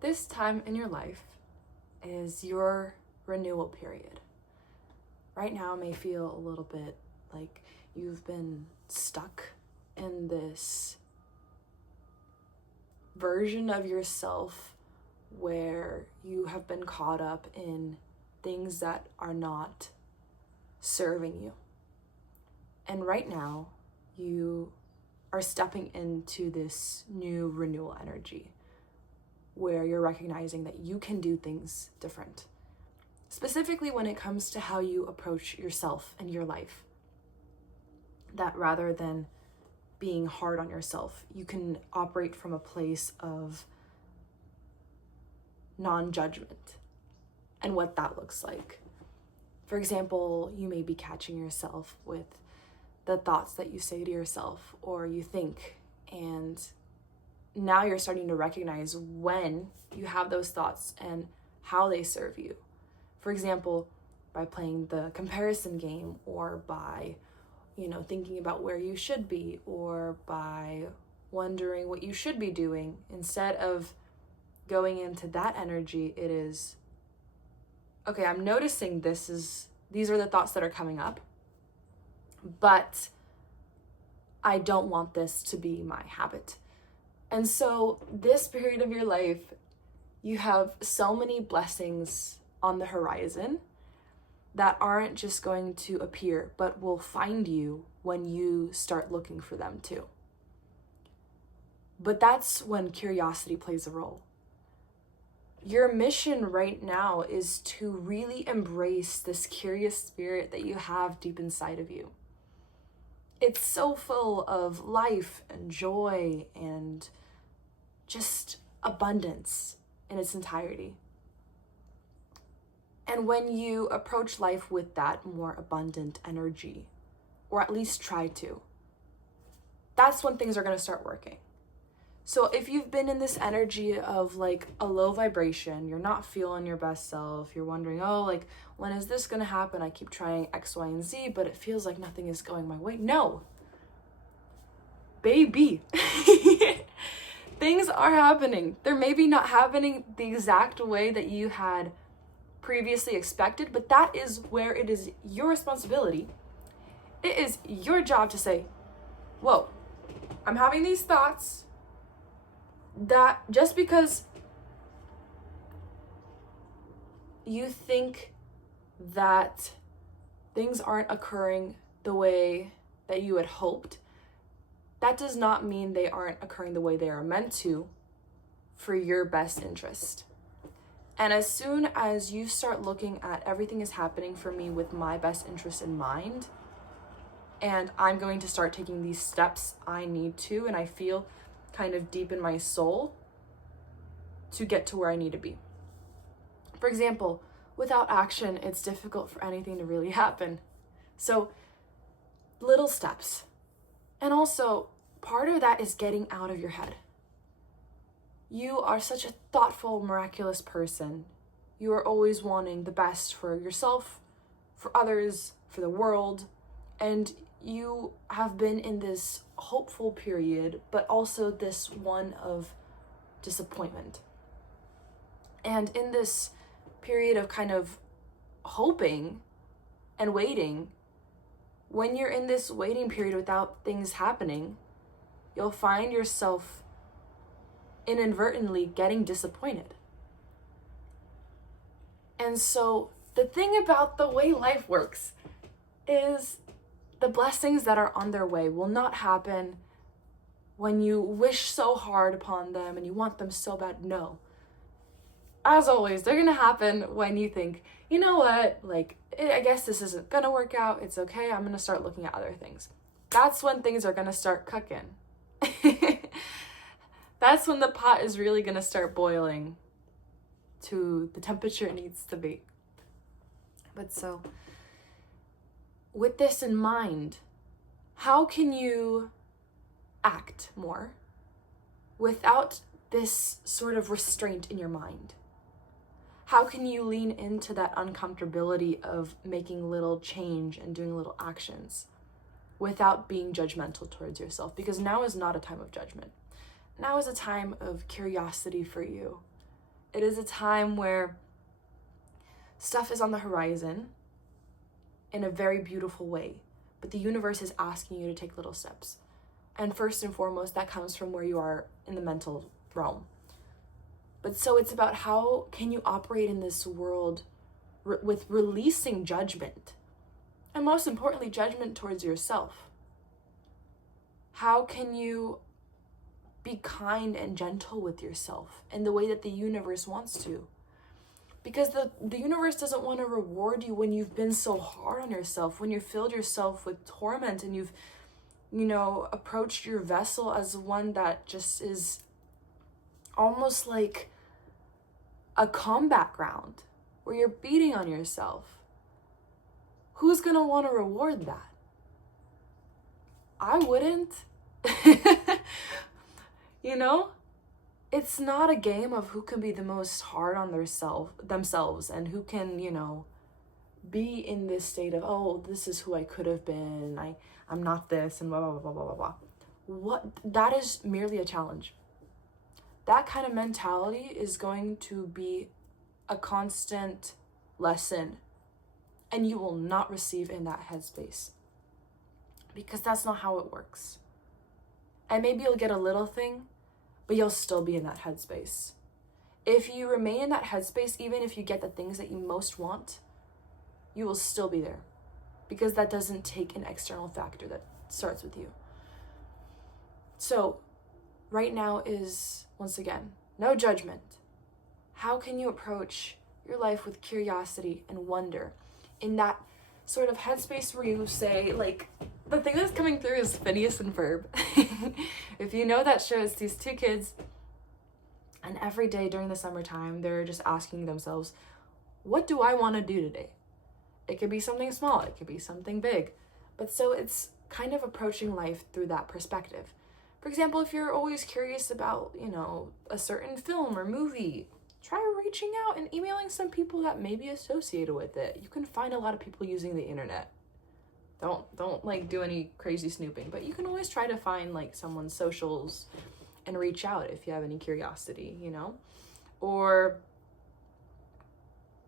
This time in your life is your renewal period. Right now may feel a little bit like you've been stuck in this version of yourself where you have been caught up in things that are not serving you. And right now, you are stepping into this new renewal energy where you're recognizing that you can do things different. Specifically when it comes to how you approach yourself and your life. That rather than being hard on yourself, you can operate from a place of non-judgment and what that looks like. For example, you may be catching yourself with the thoughts that you say to yourself or you think, and now you're starting to recognize when you have those thoughts and how they serve you. For example, by playing the comparison game, or by, thinking about where you should be, or by wondering what you should be doing. Instead of going into that energy, it is, okay, I'm noticing these are the thoughts that are coming up, but I don't want this to be my habit. And so this period of your life, you have so many blessings on the horizon that aren't just going to appear, but will find you when you start looking for them too. But that's when curiosity plays a role. Your mission right now is to really embrace this curious spirit that you have deep inside of you. It's so full of life and joy and just abundance in its entirety. And when you approach life with that more abundant energy, or at least try to, that's when things are going to start working. So if you've been in this energy of like a low vibration, you're not feeling your best self, you're wondering, when is this going to happen? I keep trying X, Y, and Z, but it feels like nothing is going my way. No. Baby. Things are happening. They're maybe not happening the exact way that you had previously expected, but that is where it is your responsibility. It is your job to say, whoa, I'm having these thoughts that just because you think that things aren't occurring the way that you had hoped, that does not mean they aren't occurring the way they are meant to for your best interest. And as soon as you start looking at everything is happening for me with my best interest in mind, and I'm going to start taking these steps I need to, and I feel kind of deep in my soul to get to where I need to be. For example, without action, it's difficult for anything to really happen. So, little steps. And also, part of that is getting out of your head. You are such a thoughtful, miraculous person. You are always wanting the best for yourself, for others, for the world, and you have been in this hopeful period, but also this one of disappointment. And in this period of kind of hoping and waiting, when you're in this waiting period without things happening, you'll find yourself inadvertently getting disappointed. And so the thing about the way life works is the blessings that are on their way will not happen when you wish so hard upon them and you want them so bad. No. As always, they're gonna happen when you think, you know what, I guess this isn't gonna work out, it's okay, I'm gonna start looking at other things. That's when things are gonna start cooking. That's when the pot is really gonna start boiling to the temperature it needs to be. But so, with this in mind, how can you act more without this sort of restraint in your mind? How can you lean into that uncomfortability of making little change and doing little actions without being judgmental towards yourself? Because now is not a time of judgment. Now is a time of curiosity for you. It is a time where stuff is on the horizon in a very beautiful way, but the universe is asking you to take little steps. And first and foremost, that comes from where you are in the mental realm. But so it's about how can you operate in this world with releasing judgment, and most importantly, judgment towards yourself. How can you be kind and gentle with yourself in the way that the universe wants to? Because the universe doesn't want to reward you when you've been so hard on yourself, when you've filled yourself with torment and you've, approached your vessel as one that just is almost like a combat ground where you're beating on yourself. Who's going to want to reward that? I wouldn't. It's not a game of who can be the most hard on themselves and who can, be in this state of, oh, this is who I could have been. I'm not this and blah, blah, blah, blah, blah, blah. That is merely a challenge. That kind of mentality is going to be a constant lesson, and you will not receive in that headspace, because that's not how it works. And maybe you'll get a little thing, but you'll still be in that headspace. If you remain in that headspace, even if you get the things that you most want, you will still be there, because that doesn't take an external factor that starts with you. So right now is, once again, no judgment. How can you approach your life with curiosity and wonder in that sort of headspace where you say, like, the thing that's coming through is Phineas and Ferb. If you know that show, it's these two kids, and every day during the summertime, they're just asking themselves, what do I want to do today? It could be something small, it could be something big. But so it's kind of approaching life through that perspective. For example, if you're always curious about, a certain film or movie, try reaching out and emailing some people that may be associated with it. You can find a lot of people using the internet. Don't like do any crazy snooping, but you can always try to find like someone's socials and reach out if you have any curiosity, or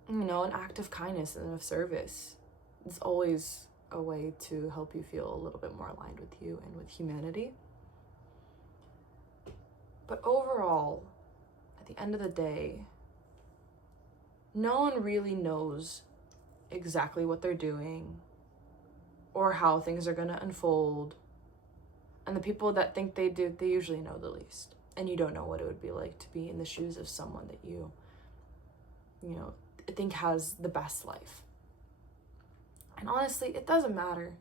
an act of kindness and of service. It's always a way to help you feel a little bit more aligned with you and with humanity. But overall, at the end of the day, no one really knows exactly what they're doing or how things are going to unfold. And the people that think they do, they usually know the least. And you don't know what it would be like to be in the shoes of someone that you think has the best life. And honestly, it doesn't matter,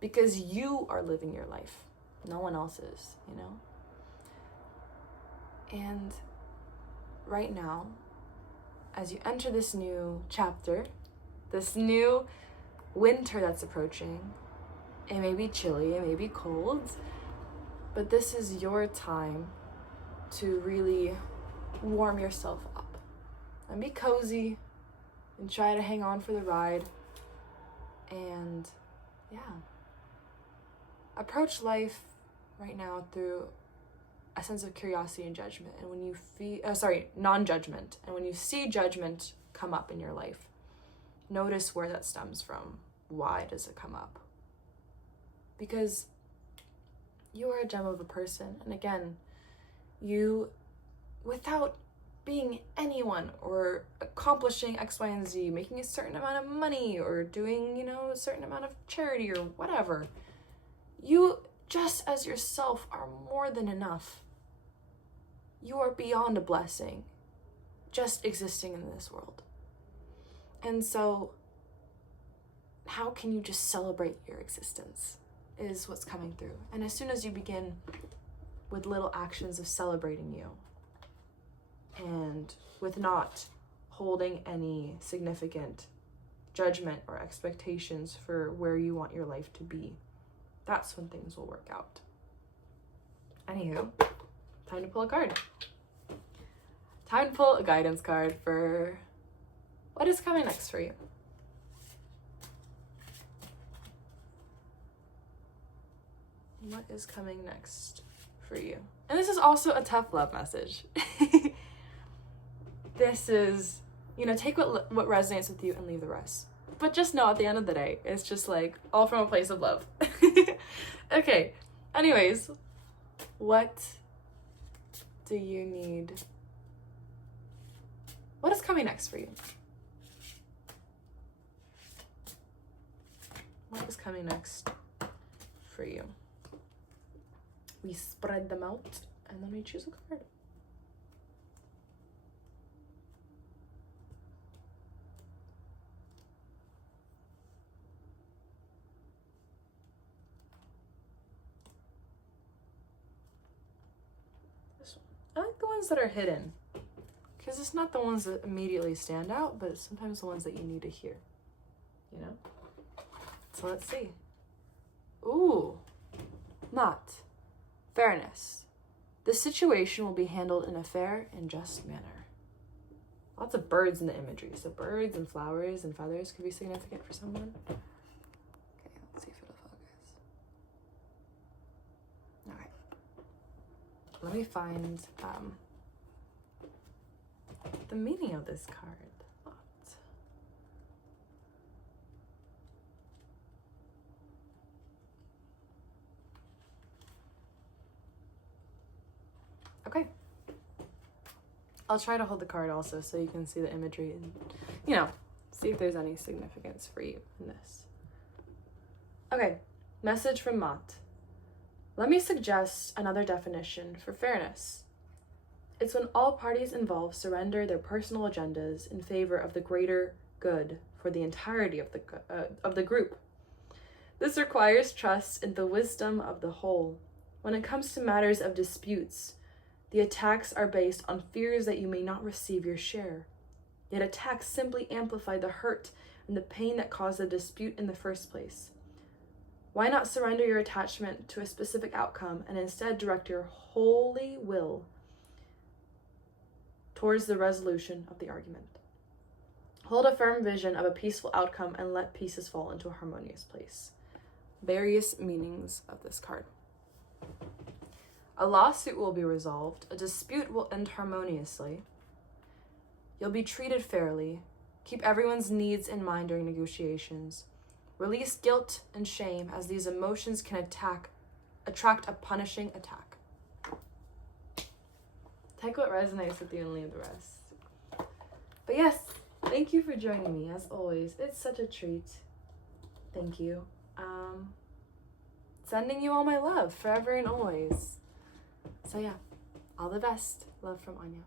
because you are living your life. No one else is, And right now, as you enter this new chapter, this new winter that's approaching, it may be chilly, it may be cold, but this is your time to really warm yourself up and be cozy and try to hang on for the ride. And approach life right now through a sense of curiosity and judgment. And when you non-judgment. And when you see judgment come up in your life, notice where that stems from. Why does it come up? Because you are a gem of a person. And again, you, without being anyone or accomplishing X, Y, and Z, making a certain amount of money or doing, a certain amount of charity or whatever, you, just as yourself, are more than enough. You are beyond a blessing, just existing in this world. And so, how can you just celebrate your existence is what's coming through. And as soon as you begin with little actions of celebrating you, and with not holding any significant judgment or expectations for where you want your life to be, that's when things will work out. Anywho, time to pull a card. Time to pull a guidance card for what is coming next for you. What is coming next for you? And this is also a tough love message. this is, take what resonates with you and leave the rest. But just know at the end of the day, it's just like all from a place of love. Okay. Anyways, what do you need? What is coming next for you? What is coming next for you? We spread them out and then we choose a card. This one. I like the ones that are hidden, because it's not the ones that immediately stand out, but it's sometimes the ones that you need to hear, So let's see. Ooh, not. Fairness. The situation will be handled in a fair and just manner. Lots of birds in the imagery. So birds and flowers and feathers could be significant for someone. Okay, let's see if it'll focus. Okay. Let me find the meaning of this card. Okay. I'll try to hold the card also so you can see the imagery and, see if there's any significance for you in this. Okay, message from Mott. Let me suggest another definition for fairness. It's when all parties involved surrender their personal agendas in favor of the greater good for the entirety of the group. This requires trust in the wisdom of the whole. When it comes to matters of disputes, the attacks are based on fears that you may not receive your share. Yet attacks simply amplify the hurt and the pain that caused the dispute in the first place. Why not surrender your attachment to a specific outcome and instead direct your holy will towards the resolution of the argument? Hold a firm vision of a peaceful outcome and let pieces fall into a harmonious place. Various meanings of this card. A lawsuit will be resolved. A dispute will end harmoniously. You'll be treated fairly. Keep everyone's needs in mind during negotiations. Release guilt and shame, as these emotions can attract a punishing attack. Take what resonates with you and leave the rest. But yes, thank you for joining me as always. It's such a treat. Thank you. Sending you all my love forever and always. So yeah, all the best. Love from Anya.